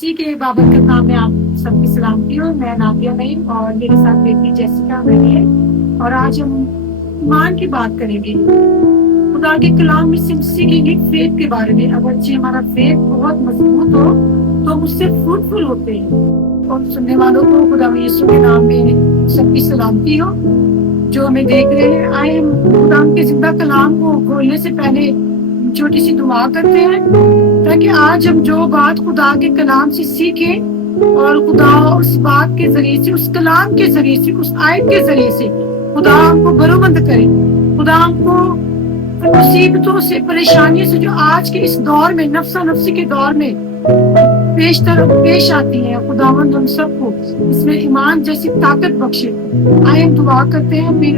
मसीह के बाबरकत नाम में आप सबकी सलामती हो। मैं नादिया नईम और मेरे साथ बेटी जेसिका बनी है और आज हम ईमान की बात करेंगे। खुदा के कलाम में से सीखेंगे फेथ के बारे में। अगर जी हमारा फेथ बहुत मजबूत हो तो हम उससे फ्रूटफुल होते हैं। और सुनने वालों को खुदा यीशु के नाम में सबकी सलामती हो जो हमें देख रहे हैं। आए हम खुदा के जिंदा कलाम को खोलने से पहले छोटी सी दुआ करते हैं ताकि आज हम जो बात खुदा के कलाम से सीखें और खुदा उस बात के जरिए से, उस कलाम के जरिए से, उस आयत के जरिए से खुदा हमको बरोबंद करे। खुदा हमको मुसीबतों से, परेशानियों से जो आज के इस दौर में, नफ्सा नफ्सी के दौर में पेश आती है, खुदावंद हम सबको इसमें ईमान जैसी ताकत बख्शे। आए हम दुआ करते हैं, फिर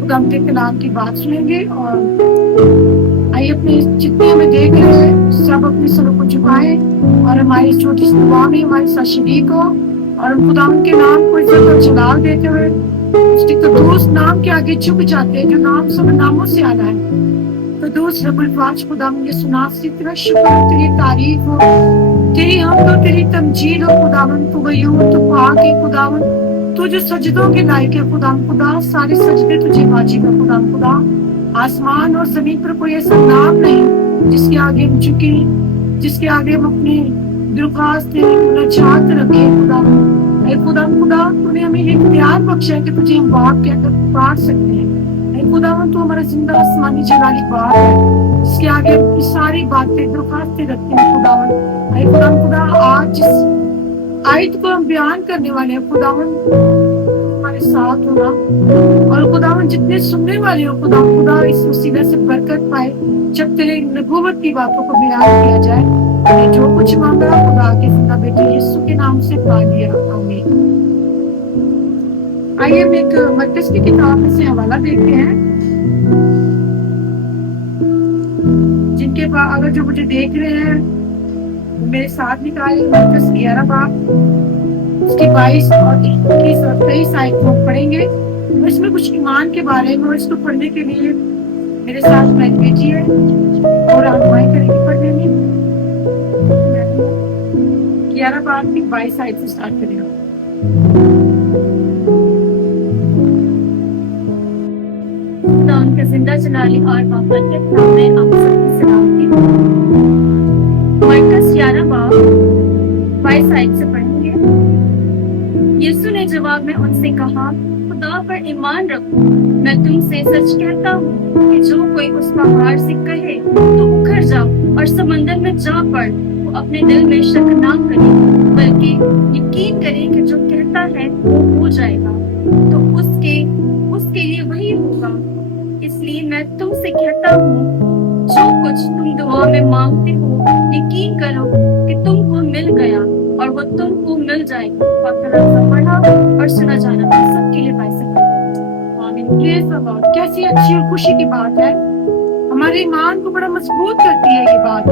खुदा के कलाम की बात सुनेंगे। और आइए अपने जितने हमें देख रहे हैं सब अपने सरों को झुकाएं और हमारी छोटी सी दुआ में हमारे साथ शरीक हो और हम खुदा के नाम को इज्जत और जलाल देते हुए उसके कदूस नाम के आगे झुक जाते हैं जो नाम सब नामों से आना है। कदूस रब्बुल फाज खुदा मुझे सुना से तेरा शुक्र, तेरी तारीफ हो, तेरी हमद, तेरी तमजीद हो। खुदावन तू गयूर, तू पाक है खुदावन, तू जो सजदों के लायक है खुदा सारे सजदे तुझे वाजिब है खुदा। आसमान और जमीन पर कोई ऐसा नाम नहीं जिसके आगे हम झुके, जिसके आगे हम अपनी दरख्वास्त नजात रखे खुदा तूने हमें ये इख्तियार बख्शा है कि तुझे हम बाप कहकर पुकार सकते हैं। खुदावन तू हमारा जिंदा आसमानी जलाली बाप है जिसके आगे हम सारी बातें दरख्वास्तें रखते हैं खुदा आज जिस आयत को हम बयान करने वाले हैं खुदावन हमारे साथ होना और खुदावन जितने सुनने वाले हो खुदा इस मुसीबत से बरकत पाए जब तेरे नबूवत की बातों को बयान किया जाए। जो कुछ मांगा खुदा के जिंदा बेटे यीशु के नाम से पा लिया, आमीन। आइए हम एक मत्ती की किताब में से हवाला देखते हैं जिनके पास अगर जो मुझे देख रहे हैं मेरे साथ निकाले मत्ती 11 बाब उसकी 22 और 21 और 23 आयत को पढ़ेंगे। और इसमें कुछ ईमान के बारे में, और इसको पढ़ने के लिए मेरे साथ बैठ बेटी है और रहनुमाई करेंगे पढ़ने में। 11 बाब की 22 आयत से स्टार्ट करेगा। उनका जिंदा जलाली और बाबरकत नाम में आप सबकी सलामती हो। मरकस 11 बाब 22 आयत से पढ़ेंगे। यीशु ने जवाब में उनसे कहा, खुदा पर ईमान रखो। मैं तुमसे सच कहता हूँ कि जो कोई उस पहाड़ से कहे तो उखड़ जा और समंदर में जा पड़, वो अपने दिल में शक ना करे बल्कि यकीन करे कि जो कहता है वो हो जाएगा, तो उसके लिए वही होगा। इसलिए मैं तुमसे कहता हूँ, जो कुछ तुम दुआ में मांगते हो यकीन करो कि तुमको मिल गया और वो तुमको मिल जाएगा। पढ़ा और सुना जाना सबके लिए ये सब कैसी अच्छी और खुशी की बात है। हमारे ईमान को बड़ा मजबूत करती है ये बात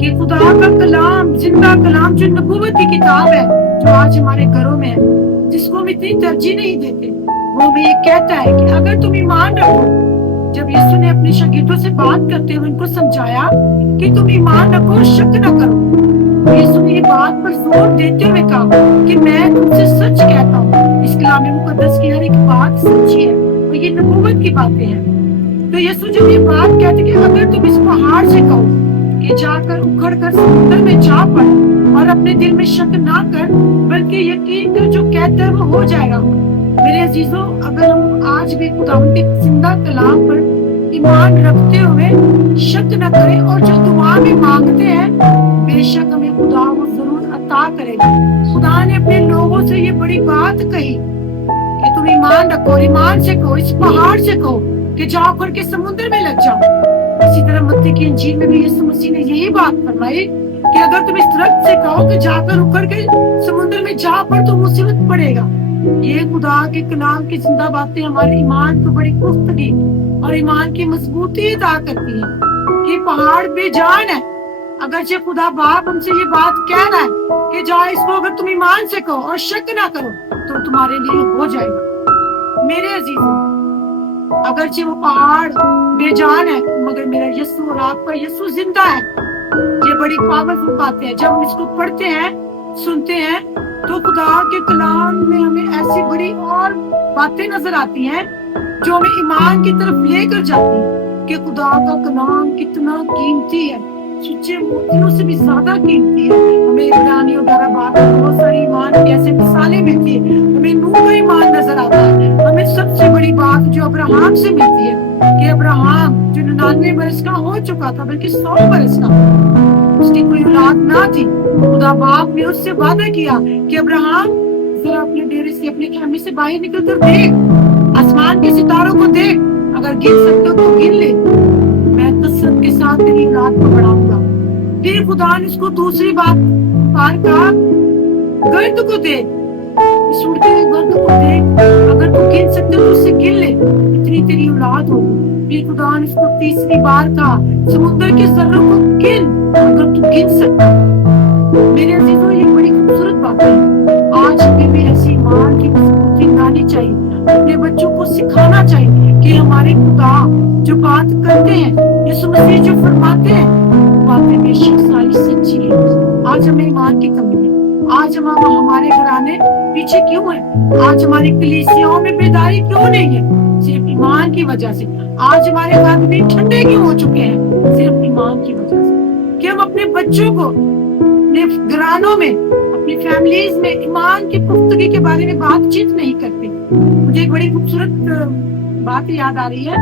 कि खुदा का कलाम, जिंदा कलाम, जो नबूवत की किताब है जो आज हमारे घरों में है, जिसको हम इतनी तरजीह नहीं देते, वो हमें ये कहता है कि अगर तुम ईमान रखो। जब यीशु ने अपने शागिर्दों से बात करते हुए उनको समझाया कि तुम ईमान रखो, शक न करो, यीशु ने ये बात पर जोर देते हुए कहा कि मैं तुमसे सच कहता हूँ। इस कलाम मुकद्दस की हर एक बात सच्ची है और ये नबूवत की बातें हैं। तो यीशु जब ये बात कहते कि अगर तुम इस पहाड़ से कहो कि जाकर उखड़ कर समुद्र में जा पड़ और अपने दिल में शक ना कर बल्कि यकीन कर जो कहता है वो हो जाएगा। मेरे अजीजों, अगर हम आज भी खुदा के जिंदा कलाम पर ईमान रखते हुए शक न करें और जो दुआ में मांगते हैं बेशक हमें खुदा वो जरूर अता करेगा। खुदा ने अपने लोगों से ये बड़ी बात कही कि तुम ईमान रखो, ईमान से कहो, इस पहाड़ से कहो कि जाओ करके समुद्र में लग जाओ। इसी तरह मत्ती की इंजील में भी यीशु मसीह ने यही बात फरमाई कि अगर तुम इस दरख्त से कहो कि जाकर उखड़ के समुद्र में जा पड़ तो मुसीबत पड़ेगा। ये खुदा के कलाम की जिंदा बातें हमारे ईमान को बड़ी पुख्तगी और ईमान की मजबूती अदा करती है। ये पहाड़ बेजान है, अगर जो खुदा बाप हमसे ये बात कह रहा है कि जाओ इसको अगर तुम ईमान से कहो और शक ना करो तो तुम्हारे लिए हो जाएगा। मेरे अजीजों, अगर जो वो पहाड़ बेजान है मगर मेरा यीशु और आपका यीशु जिंदा है। ये बड़ी पावरफुल बात है। जब हम इसको पढ़ते हैं सुनते हैं तो खुदा के कलाम में हमें ऐसी बड़ी और बातें नजर आती हैं जो हमें ईमान की तरफ लेकर जाती हैं कि खुदा का कलाम कितना कीमती है, सच्चे मोतियों से भी ज्यादा कीमती है। हमें इब्रानियों 12 में बहुत सारी ईमान की ऐसे मिसालें मिलती है। हमें नूह का ईमान नजर आता है। हमें सबसे बड़ी बात जो अब्राहम से मिलती है कि अब्राहम जो 99 बरस का हो चुका था, बल्कि 100 बरस का, उसकी कोई औलाद ना थी। खुदा बाप ने उससे वादा किया कि अब्राहम जरा अपने डेरे से, अपने खेमे से बाहर निकल कर देख, आसमान के सितारों को देख, अगर गिन सकते हो तो गिन ले, मैं कसरत के साथ तेरी औलाद को बढ़ाऊंगा। फिर खुदा ने उसको दूसरी बात पार कहा, गर्द को देख, इस उड़ते हुए गर्द को देख, अगर तू गिन सकते हो तो उससे गिन ले, इतनी तेरी औलाद होगी। फिर खुदा ने उसको तीसरी बार कहा, समुद्र के जर्रों को गिन, अगर तू गिन सकता। मेरे अजीजों, ये बड़ी खूबसूरत बात है। आज हमें भी ऐसी ईमान की मजबूती लानी चाहिए, अपने बच्चों को सिखाना चाहिए कि हमारे खुदा जो बात करते हैं, यीशु मसीह जो फरमाते हैं, वो बातें बेशक सारी सच्ची है। आज हमें ईमान की कमी है। आज हम हमारे घराने पीछे क्यों है? आज हमारी कलीसियाओं में बेदारी क्यों नहीं है? सिर्फ ईमान की वजह से। आज हमारे घर में ठंडे क्यों हो चुके हैं? सिर्फ ईमान की वजह से कि हम अपने बच्चों को अपने घरानों में, अपनी फैमिलीज में ईमान की पुख्तगी के बारे में बातचीत नहीं करते। मुझे एक बड़ी खूबसूरत बात याद आ रही है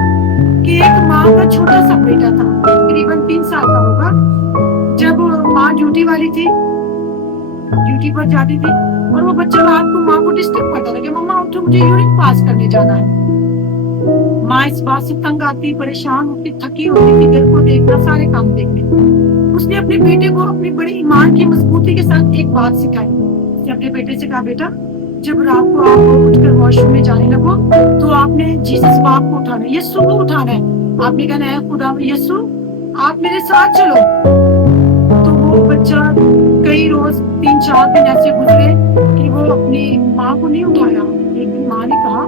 कि एक माँ का छोटा सा बेटा था, करीबन 3 साल का होगा। जब माँ ड्यूटी वाली थी, ड्यूटी पर जाती थी, और वो बच्चा रात को माँ को डिस्टर्ब करता था कि मम्मा उठो, मुझे यूरिन पास करने जाना है। माँ इस बात से तंग आती, परेशान होती, थकी होती थी, घर को देखना, सारे काम देखने। उसने अपने बेटे को अपनी बड़ी ईमान की मजबूती के साथ एक बात सिखाई। उसने अपने बेटे से कहा, बेटा जब रात को आप उठकर वॉशरूम में जाने लगो तो आपने जीसस बाप को उठाना है, यीशु को उठाना है। आपने कहना है, खुदा यीशु आप मेरे साथ चलो। तो वो बच्चा कई रोज 3-4 दिन ऐसे गुजरे कि वो अपनी माँ को नहीं उठाया। एक दिन माँ ने कहा,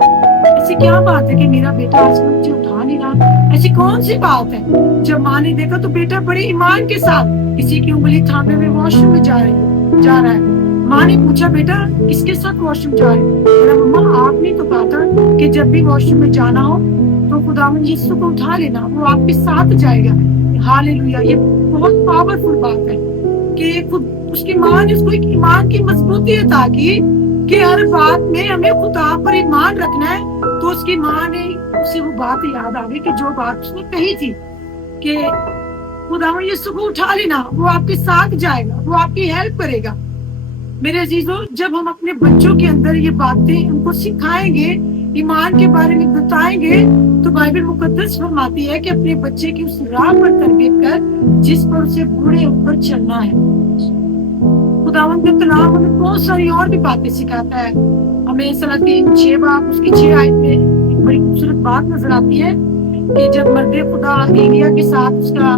ऐसी क्या बात है कि मेरा बेटा आजकल मुझे उठा नहीं रहा? ऐसी कौन सी बात है? जब माँ ने देखा तो बेटा बड़े ईमान के साथ किसी की उंगली थामे हुए वॉशरूम में जा रहा है। माँ ने पूछा, बेटा किसके साथ वॉशरूम जा रहे हो? मम्मा आपने तो कहा था कि जब भी वॉशरूम में जाना हो तो खुदावंद यीशु को उठा लेना, वो आपके साथ जाएगा। हालेलुया। ये बहुत पावरफुल बात है कि उसकी माँ ने उसको एक ईमान की मजबूती अता की कि हर बात में हमें खुदा पर ईमान रखना है। तो उसकी माँ ने उसे वो बात याद आ गई कि जो बात उसने कही थी कि खुदावंद यीशु को उठा लेना, वो आपके साथ जाएगा, वो आपकी हेल्प करेगा। मेरे अजीजों, जब हम अपने बच्चों के अंदर ये बातें उनको सिखाएंगे, ईमान के बारे में बताएंगे, तो बाइबल मुकद्दस फरमाती है कि अपने बच्चे की उस राह पर तरबियत कर जिस पर उसे बूढ़े ऊपर चलना है। खुदावंद का कलाम हमें बहुत सारी और भी बातें सिखाता है। हमें सलातीन 6 बाब उसकी 6 आयत में एक बड़ी खूबसूरत बात नजर आती है कि जब मर्दे खुदा एलिया के साथ उसका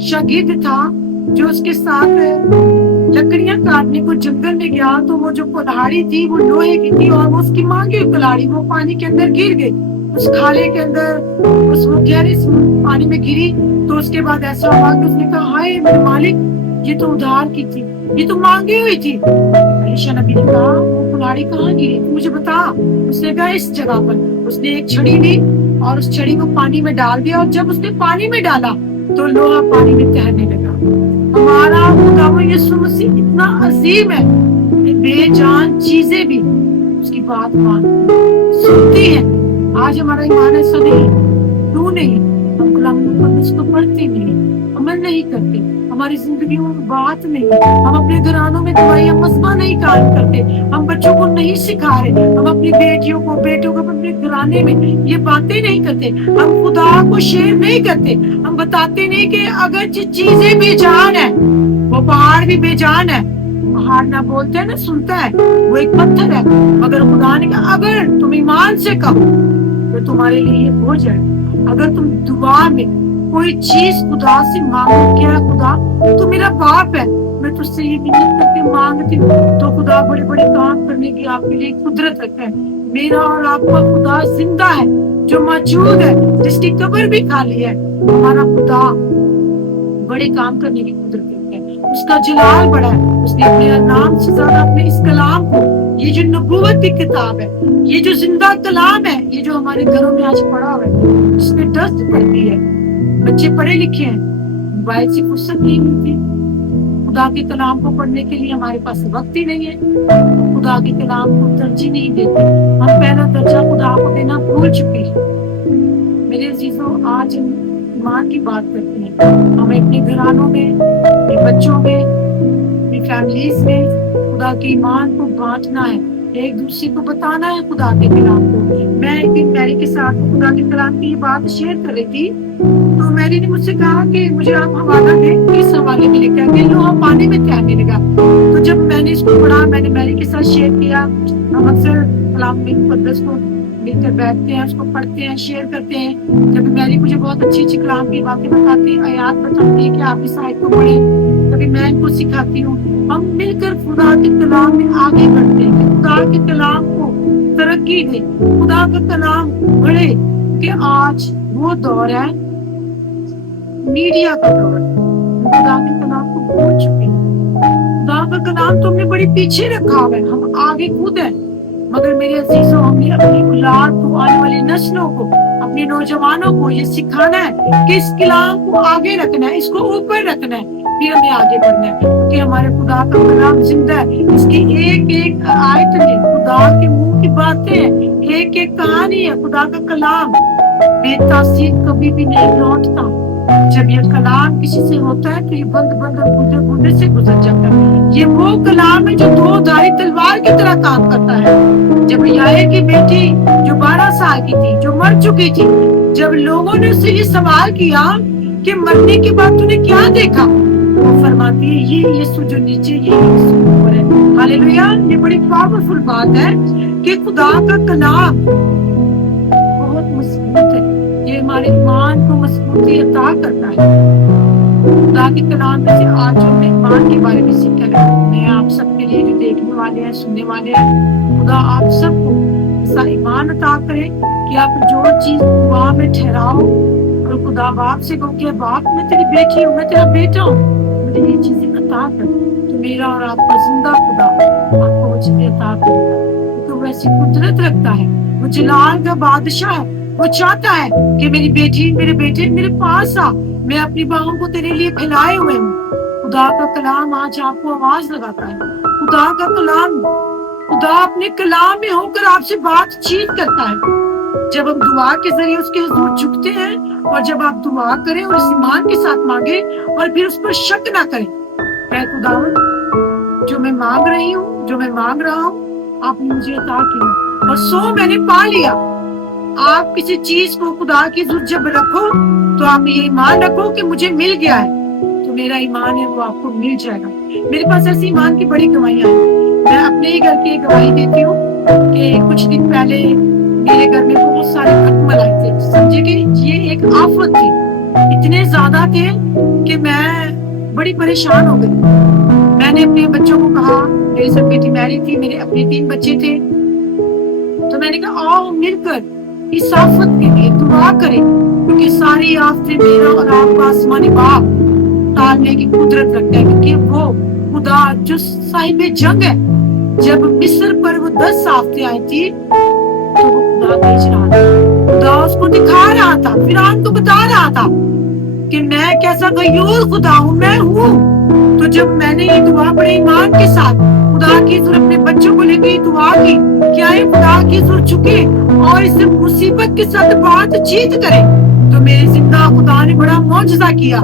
शागिर्द था जो उसके साथ लकड़ियां काटने को जंगल में गया, तो वो जो कुल्हाड़ी थी वो लोहे की थी और वो उसकी मांगी हुई कुल्हाड़ी वो पानी के अंदर गिर गई, उस खाले के अंदर, उस गहरे पानी में गिरी। तो उसके बाद ऐसा हुआ कि उसने कहा, हाय मेरे मालिक, ये तो उधार की थी, ये तो मांगी हुई थी। एलीशा नबी ने कहा, वो कुल्हाड़ी कहाँ गिरी, मुझे बता। उसने कहा, इस जगह पर। उसने एक छड़ी ली और उस छड़ी को पानी में डाल दिया, और जब उसने पानी में डाला तो लोहा पानी में तैरने लगा। हमारा खुदावंद यीशु मसीह इतना अजीम है कि बेजान चीजें भी उसकी बात सुनती हैं। आज हमारा ईमान ऐसा नहीं, क्यों नहीं? हम कलाम मुकद्दस को पढ़ते नहीं, अमल नहीं करते, हमारी जिंदगी में बात नहीं, हम अपने घरानों में दवाइयां मस्बा नहीं काम करते, हम बच्चों को नहीं सिखा रहे, हम अपनी बेटियों को, बेटों को अपने घराने में ये बातें नहीं करते, हम खुदा को शेयर नहीं करते, हम बताते नहीं कि अगर चीजें बेजान है, वो पहाड़ भी बेजान है। पहाड़ ना बोलते है ना सुनता है, वो एक पत्थर है, मगर खुदा ने कहा अगर तुम ईमान से कहो तो तुम्हारे लिए ये हो जाए। अगर तुम दुआ में कोई चीज खुदा से मांगो, क्या खुदा तू मेरा बाप है, मैं तुझसे ये विनती करके मांगती हूँ, तो खुदा बड़े बड़े काम करने की आपके लिए कुदरत रखता है। मेरा और आपका खुदा जिंदा है, जो मौजूद है, जिसकी कब्र भी खाली है। हमारा खुदा बड़े काम करने की कुदरत रखता है। اس کا جلال بڑا ہے. اس نے اپنے نام سے زیادہ اپنے اس کلام کو, یہ جو نبوت کی کتاب ہے, یہ جو زندہ کلام ہے, یہ جو ہمارے گھروں میں آج پڑا ہوا ہے, اس میں دست پڑتی ہے. بچے پڑھے لکھے ہیں, موبائل سے فرصت نہیں ملتی. خدا کے کلام کو پڑھنے کے لیے ہمارے پاس وقت ہی نہیں ہے. خدا کے کلام کو ترجیح نہیں دیتے. ہم پہلا درجہ خدا کو دینا بھول چکے ہیں. میرے عزیزوں, آج ہم ایمان کی بات کرتے ہیں. ہمیں اپنے گھرانوں میں, اپنے بچوں میں, اپنی فیملیز میں خدا کے ایمان کو بانٹنا ہے, ایک دوسرے کو بتانا ہے خدا کے کلام کو. میں ایک دن میری کے ساتھ خدا کے کلام کی یہ بات شیئر کر رہی تھی, تو میری نے مجھ سے کہا کہ مجھے آپ حوالہ دیں. کس حوالے میں لکھا ہے کہ لوہا پانی میں تیرنے لگا. تو جب میں نے اس کو پڑھا, میں نے میری کے ساتھ شیئر کیا. ہم اکثر کلام مقدس کو مل کر بیٹھتے ہیں, اس کو پڑھتے ہیں, شیئر کرتے ہیں. جب میری مجھے بہت اچھی اچھی کلام کی باتیں بتاتی, آیات بتاتی ہے کہ آپ اس آیت کو پڑھیں, کبھی میں ان کو سکھاتی ہوں. ہم مل کر خدا کے کلام میں آگے بڑھتے ہیں, خدا کے کلام کو ترقی دے, خدا کا کلام بڑھے. کہ آج وہ دور ہے میڈیا کا دور, خدا کے کلام کو بھول چکے ہیں. خدا کا کلام تو ہم نے بڑی پیچھے رکھا ہوا ہے, ہم آگے خود ہیں. مگر میرے عزیزوں, ہم نے اپنی اولاد کو, آنے والی نسلوں کو, اپنے نوجوانوں کو یہ سکھانا ہے کہ اس کلام کو آگے رکھنا ہے, اس کو اوپر رکھنا ہے, پھر ہمیں آگے بڑھنا ہے. کہ ہمارے خدا کا کلام زندہ ہے. اس کی ایک ایک آیت میں خدا کے منہ کی باتیں ہیں, ایک ایک کہانی ہے. خدا کا کلام بے تاثیر کبھی بھی نہیں لوٹتا. جب یہ کلام کسی سے ہوتا ہے تو یہ بند بند اور گودے گودے سے گزر جاتا ہے. یہ وہ کلام ہے جو دو دھاری تلوار کی طرح کام کرتا ہے. جب یائر کی بیٹی جو 12 سال کی تھی, جو مر چکی تھی, جب لوگوں نے اس سے یہ سوال کیا کہ مرنے کے بعد تو نے کیا دیکھا, وہ فرماتی ہے یہ یسوع جو نیچے, یہ یسوع اوپر ہے. ہاللیلویا. یہ بڑی پاورفل بات ہے کہ خدا کا کلام بہت مضبوط ہے. یہ ہمارے ایمان کو مضبوطی عطا کرتا ہے. خدا کے کلام میں سے آج جو ہم نے ایمان کے بارے میں سیکھا ہے, میں آپ سب کے لیے جو دیکھنے والے ہیں, سننے والے ہیں, خدا آپ سب کو ایسا ایمان عطا کرے کہ آپ جو چیز دعا میں ٹھہراؤ اور خدا باپ سے کہو کہ باپ میں تیری بیٹی ہوں, میں تیرا بیٹا ہوں, مجھے یہ چیزیں عطا کر. تو میرا اور آپ کا زندہ خدا آپ کو وہ چیزیں عطا کرے گا, کیونکہ وہ ایسی قدرت رکھتا ہے. وہ جلال کا بادشاہ ہے. وہ چاہتا ہے کہ میری بیٹی, میرے بیٹے میرے پاس آ, میں اپنی باہوں کو تیرے لیے پھیلائے ہوئے ہوں. خدا کا کلام آج آپ کو آواز لگاتا ہے. خدا کا کلام, خدا اپنے کلام میں ہو کر آپ سے بات چیت کرتا ہے. جب ہم دعا کے ذریعے اس کے حضور جھکتے ہیں, اور جب آپ دعا کریں اور اس ایمان کے ساتھ مانگیں اور پھر اس پر شک نہ کریں, اے خداوند جو میں مانگ رہی ہوں, جو میں مانگ رہا ہوں, آپ نے مجھے عطا کیا اور سو میں نے پا لیا. آپ کسی چیز کو خدا کی حضور جب رکھو تو آپ یہ ایمان رکھو کہ مجھے مل گیا ہے, تو میرا ایمان ہے وہ آپ کو مل جائے گا. میرے پاس ایسی ایمان کی بڑی گواہیاں ہیں. میں اپنے ہی گھر کی ایک گواہی دیتی ہوں کہ کچھ دن پہلے میرے گھر میں بہت سارے کٹمل آئے تھے. سمجھے کہ یہ ایک آفت تھی, اتنے زیادہ تھے کہ میں بڑی پریشان ہو گئی. میں نے اپنے بچوں کو کہا, میری سب بیٹی میری تھی, میرے اپنے 3 بچے تھے, تو میں نے کہا آؤ مل کر اس آفت کے لیے دعا کریں, کیونکہ ساری آفتیں میرا اور آپ کا آسمانی باپ ٹالنے کی قدرت رکھتا ہے. کیونکہ وہ خدا جو صاحب جنگ ہے, جب مصر پر وہ 10 آفتیں آئی تھی تو وہ خدا بھیج رہا تھا. خدا اس کو دکھا رہا تھا, فرعون کو بتا رہا تھا کہ میں کیسا غیور خدا ہوں, میں ہوں. تو جب میں نے یہ دعا بڑے ایمان کے ساتھ خدا کی حضور اپنے بچوں کو لے کے یہ دعا کی, کیا یہ خدا کی حضور چکے اور اس مصیبت کے ساتھ بات چیت کرے, تو میرے زندہ خدا نے بڑا معجزہ کیا.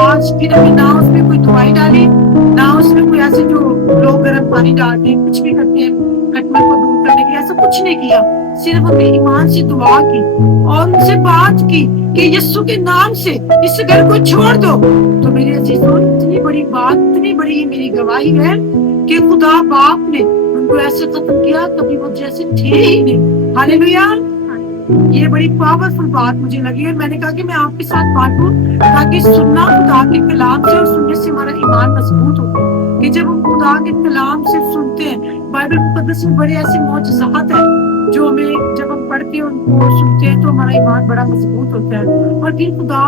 آج پھر ہمیں نہ اس میں کوئی دوائی ڈالی, نہ اس میں کوئی ایسے جو لوگ گرم پانی ڈالتے ہیں, کچھ بھی کرتے ہیں کٹمل کو دور کرنے کے, ایسا کچھ نہیں کیا. صرف ہم نے ایمان سے دعا کی اور ان سے بات کی کہ یسوع کے نام سے اس گھر کو چھوڑ دو. تو میرے عزیزوں, اتنی بڑی بات, اتنی بڑی یہ میری گواہی ہے کہ خدا باپ نے ان کو ایسے ختم کیا کبھی وہ جیسے تھے ہی نہیں. ہاللیلویا. یہ بڑی پاورفل بات مجھے لگی اور میں نے کہا کہ میں آپ کے ساتھ بانٹوں تاکہ سننا خدا کے کلام سے اور سننے سے ہمارا ایمان مضبوط ہو. کہ جب ہم خدا کے کلام سے سنتے ہیں, بائبل مقدس میں بڑے ایسے معجزات ہیں جو ہمیں جب ہم پڑھتے ہیں ان کو سنتے ہیں تو ہمارا ایمان بڑا مضبوط ہوتا ہے. اور پھر خدا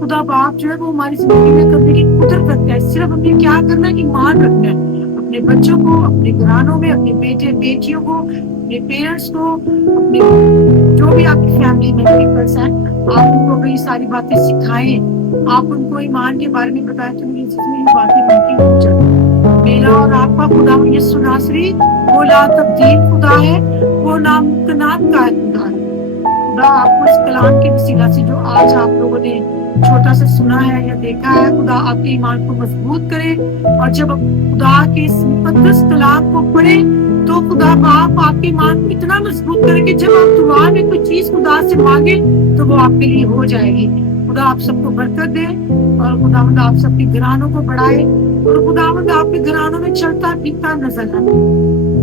खुदा बाप जो है वो हमारी जिंदगी में करने की कुदरत रखता है। सिर्फ हमें क्या करना है कि मान रखना है अपने बच्चों को, अपने घरानों में, अपने बेटे बेटियों को, अपने पेरेंट्स को, अपने जो भी आपकी फैमिली में पीपल्स हैं, आप उनको भी ये सारी बातें सिखाएं। आप उनको ईमान के बारे में बताएं तो जिसमें ये बातें बनती हो जाए। मेरा और आपका खुदा यीशु नासरी वो ला तब्दील खुदा है, वो नामुमकिनात का खुदा है। खुदा आपको इस कलाम के वसीला से जो आज आप लोगों ने छोटा सा सुना है या देखा है, खुदा आपके ईमान को मजबूत करे। और जब खुदा के इस मुकद्दस कलाम को पढ़े तो खुदा बाप आपके ईमान को इतना मजबूत करे कि जब आप दुआ में कोई चीज खुदा से मांगे तो वो आपके लिए हो जाएगी। खुदा आप सबको बरकत दे और खुदावंद आप सबके घरानों को बढ़ाए और खुदावंद आपके घरानों में चलता फिरता नजर आए।